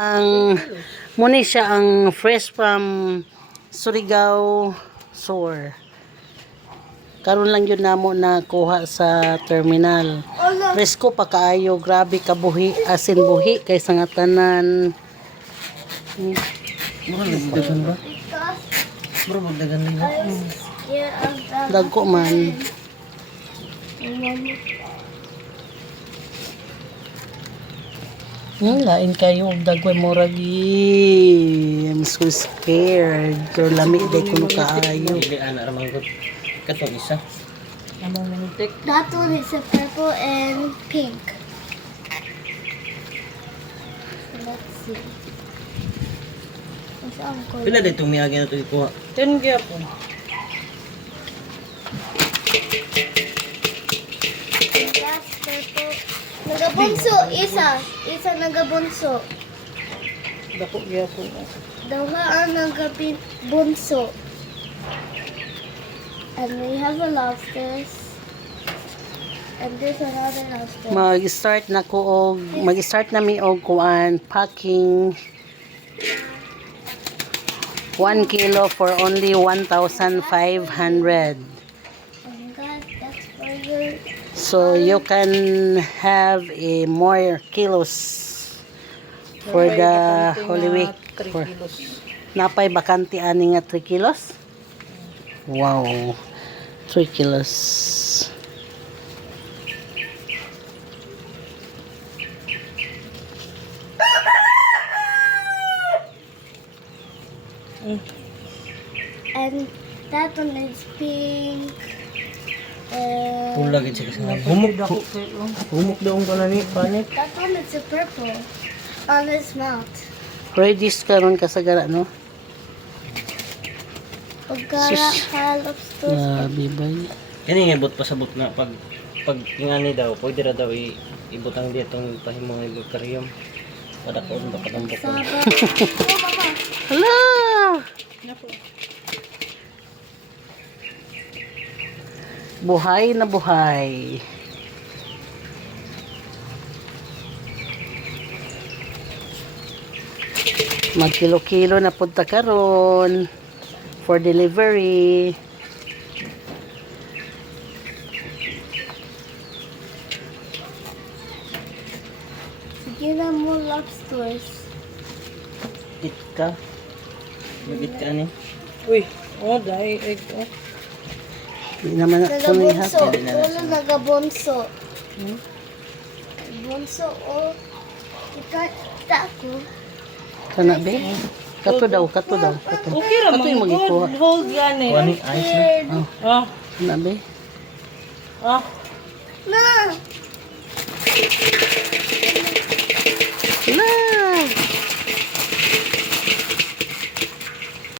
Ang muni siya ang fresh from Surigao Shore. Karon lang yun namo na kuha sa terminal. Presko pa kaayo, grabe kabuhi, asin buhi kaysa nga tanan. Dagan ba? Bro, magdagan nila. Dagko man. Lain kayo og dagway moragi. I'm so scared. Pero lami day kuno kaayo. Dili ana ra manggod. Katong isa. That one is a purple and pink. Let's see. What's ang color? Pila day itong miyagi na ito ikuha? 10 gyapon. That's purple. Nagabunso, isa nagabunso. Dako gyapon. Dalawa ang nagabunso. And we have a lobsters. And there's another lobster. Mag-start na mi og kuan packing 1 kilo for only 1,500. Oh my God, that's for your... So you can have a more kilos for the Holy Week. 3 For, kilos. napay bakante ani nga 3 kilos? Wow. 3 kilos. And that one is pink. And Pula gid siya kasi humok Dako kayo. humok daw ang kanani panit. that one is a purple on his mouth. Redis karon kasagara no? Pagkara Sus. lobsters. Bibay. Kani nga ibot pasabot na pag ingani daw pwede ra daw ibutang di itong pahimong ibukaryom. Padakon ba katambok. Saba. Oh, Papa. Hala! Buhay na buhay. Magkilo-kilo na punta karon for delivery. Sige na mo lobsters. It ka. Magit ka ni. Uy, dai egg. Di naman na ito Nagabunso. Pwede na Wala nagabunso. Bunso o. Ika ko. Kana be? Kato daw. Kato. Okay ra Kato yung magikuha. Hold yan eh. Kuani ice na. Kid. Ah, Kana be? ah. Na. Hala!